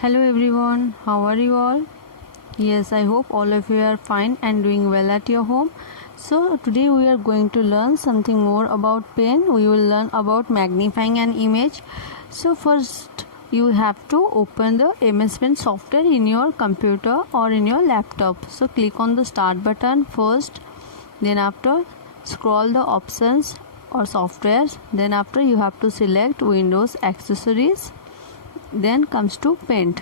Hello everyone, how are you all? Yes, I hope all of you are fine and doing well at your home. So today we are going to learn something more about pen. We will learn about magnifying an image. So first you have to open the MS Pen software in your computer or in your laptop. So click on the start button first, then after scroll the options or softwares, then after you have to select Windows accessories, then comes to paint.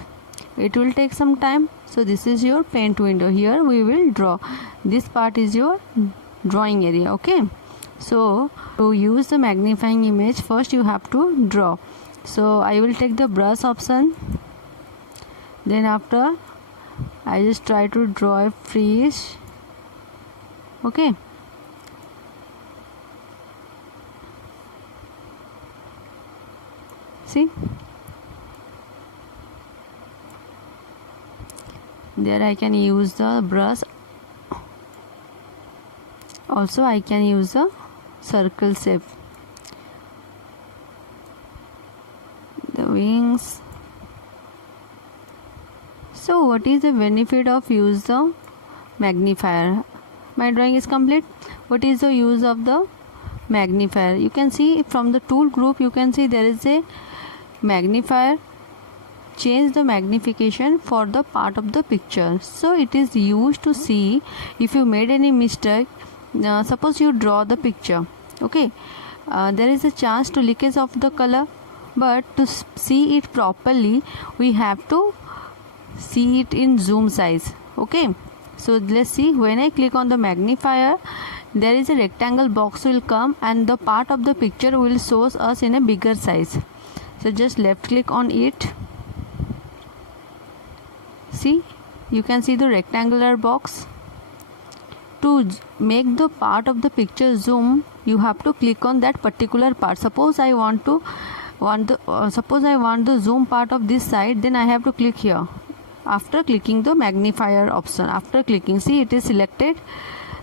It will take some time. So this is your paint window. Here we will draw. This part is your drawing area. Okay, so to use the magnifying image, first you have to draw. So I will take the brush option, then after I just try to draw a fish. Okay, see, there I can use the brush. Also I can use a circle shape, the wings. So what is the benefit of use the magnifier? My drawing is complete. What is the use of the magnifier? You can see from the tool group, you can see there is a magnifier. Change the magnification for the part of the picture. So it is used to see if you made any mistake. Suppose you draw the picture, okay, there is a chance to leakage of the color, but to see it properly we have to see it in zoom size. Okay, so let's see. When I click on the magnifier, there is a rectangle box will come and the part of the picture will show us in a bigger size. So just left click on it. See, you can see the rectangular box. To make the part of the picture zoom, you have to click on that particular part. Suppose I want the zoom part of this side, then I have to click here. After clicking the magnifier option, after clicking, see it is selected.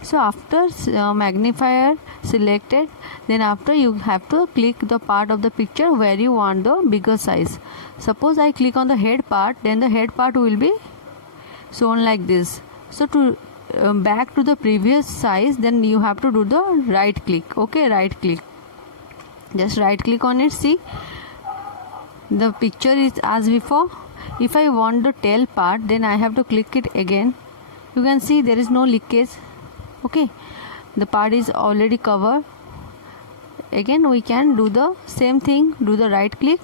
So after magnifier selected, then after you have to click the part of the picture where you want the bigger size. Suppose I click on the head part, then the head part will be shown like this. So to back to the previous size, then you have to do the right click. Okay, right click, just right click on it. See, the picture is as before. If I want the tail part, then I have to click it again. You can see there is no leakage. Okay, the part is already covered. Again we can do the same thing, do the right click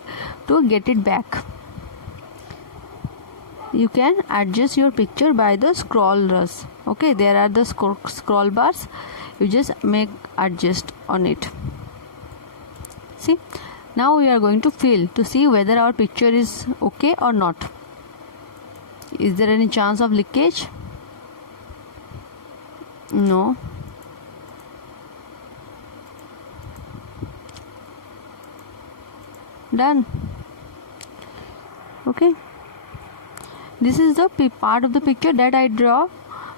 to get it back. You can adjust your picture by the scrollers. Okay, there are the scroll bars. You just make adjust on it. See, now we are going to fill to see whether our picture is okay or not. Is there any chance of leakage? No. Done. Okay, this is the part of the picture that I draw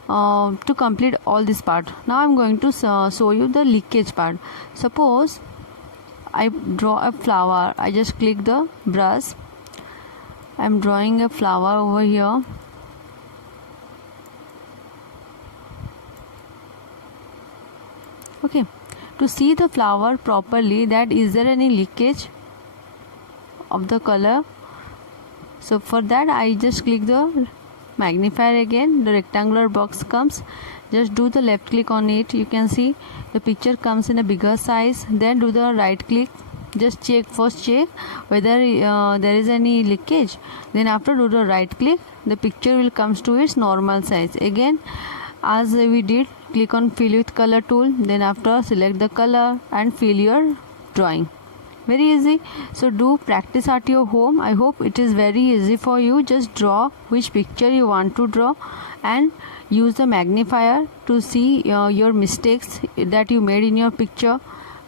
to complete all this part. Now I'm going to show you the leakage part. Suppose I draw a flower. I just click the brush. I'm drawing a flower over here. Okay, to see the flower properly, that is there any leakage of the color? So for that I just click the magnifier again. The rectangular box comes. Just do the left click on it. You can see the picture comes in a bigger size. Then do the right click. Just check whether there is any leakage. Then after do the right click, the picture will comes to its normal size. Again, as we did, click on fill with color tool. Then after select the color and fill your drawing. Very easy. So do practice at your home. I hope it is very easy for you. Just draw which picture you want to draw and use the magnifier to see your mistakes that you made in your picture,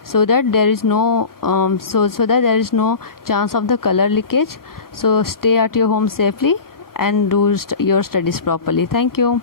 so that there is no so that there is no chance of the color leakage. So stay at your home safely and do your studies properly. Thank you.